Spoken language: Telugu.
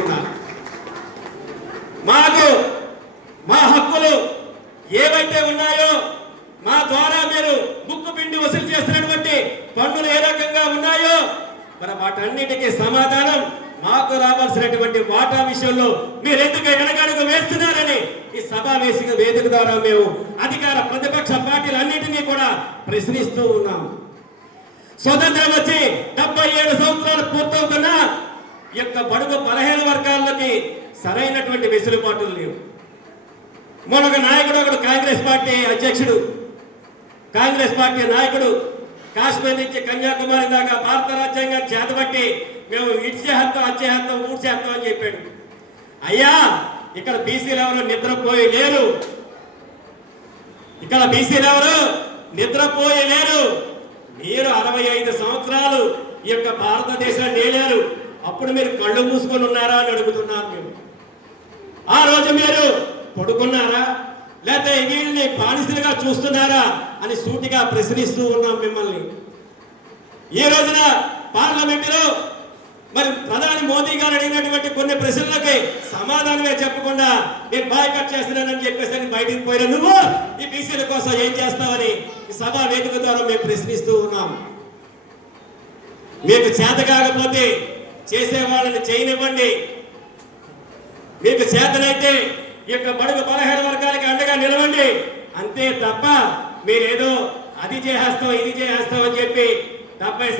ఉన్నాను. మాకు మా హక్కులు ఏవైతే ఉన్నాయో, మా ద్వారా మీరు ముక్కు పిండి వసూలు చేస్తున్నటువంటి పన్నులు ఏ రకంగా ఉన్నాయో, మరి వాటన్నిటికీ సమాధానం మాకు రావాల్సినటువంటి వాటా విషయంలో మీరు ఎందుకు వెనకడుగు వేస్తున్నారని ఈ సమావేశ వేదిక ద్వారా మేము అధికార ప్రతిపక్ష పార్టీలన్నింటినీ కూడా ప్రశ్నిస్తూ ఉన్నాము. స్వతంత్రం వచ్చి 77 సంవత్సరాలు పూర్తవుతున్నా ఈ యొక్క బడుగు బలహీన వర్గాలకి సరైనటువంటి వెసులుబాటులు లేవు. మరొక నాయకుడు ఒకడు కాంగ్రెస్ పార్టీ అధ్యక్షుడు, కాంగ్రెస్ పార్టీ నాయకుడు కాశ్మీర్ నుంచి కన్యాకుమారి దాకా భారత రాజ్యాంగాన్ని చేతబట్టి మేము ఇచ్చేహత్తం అచ్చేహత్తం ఊడ్చేహత్తం అని చెప్పాడు. అయ్యా, ఇక్కడ బీసీలు ఎవరు నిద్రపోయి లేరు, ఇక్కడ బీసీలు ఎవరు నిద్రపోయి లేరు. మీరు 65 సంవత్సరాలు ఈ యొక్క భారతదేశాన్ని ఏలారు, అప్పుడు మీరు కళ్ళు మూసుకొని ఉన్నారా అని అడుగుతున్నాను మేము. ఆ రోజు మీరు పడుకున్నారా, లేకపోతే వీళ్ళని బానిసలుగా చూస్తున్నారా అని సూటిగా ప్రశ్నిస్తూ ఉన్నాం మిమ్మల్ని. ఈ రోజున పార్లమెంటులో మరి ప్రధాని మోదీ గారు అడిగినటువంటి కొన్ని ప్రశ్నలకి సమాధానమే చెప్పకుండా నేను బాయ్కట్ చేస్తున్నానని చెప్పేసి బయటికి పోయిన నువ్వు ఈ బీసీల కోసం ఏం చేస్తావని ఈ సభా వేదిక ద్వారా మేము ప్రశ్నిస్తూ ఉన్నాం. మీకు చేత కాకపోతే చేసేవాళ్ళని చేయనివ్వండి, మీకు చేతనైతే ఈ యొక్క బడుగు బలహీన వర్గాలకి అండగా నిలవండి, అంతే తప్ప మీరేదో అది చేసేస్తాం ఇది చేసేస్తాం అని చెప్పి 70